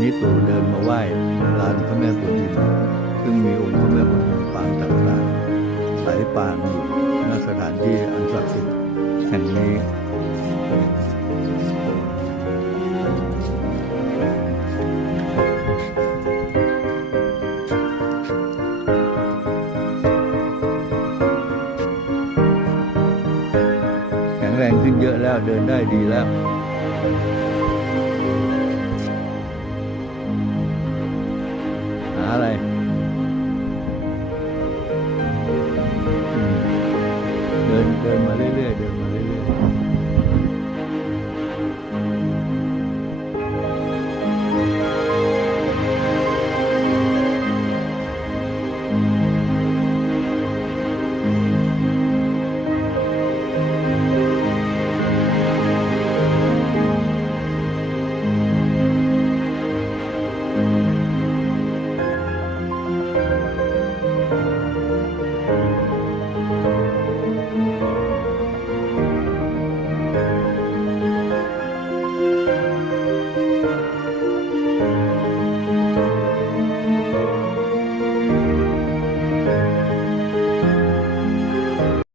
นี้ตู่เดินมาไหว้ลานพระแม่กุฎิมซึ่งมีองค์พระแม่กุฎิมปางต่างๆไหลปางอยู่ณสถานที่อันศักดิ์สิทธิ์แห่งนี้แข็งแรงขึ้นเยอะแล้วเดินได้ดีแล้ว dermaleri, dermaleri.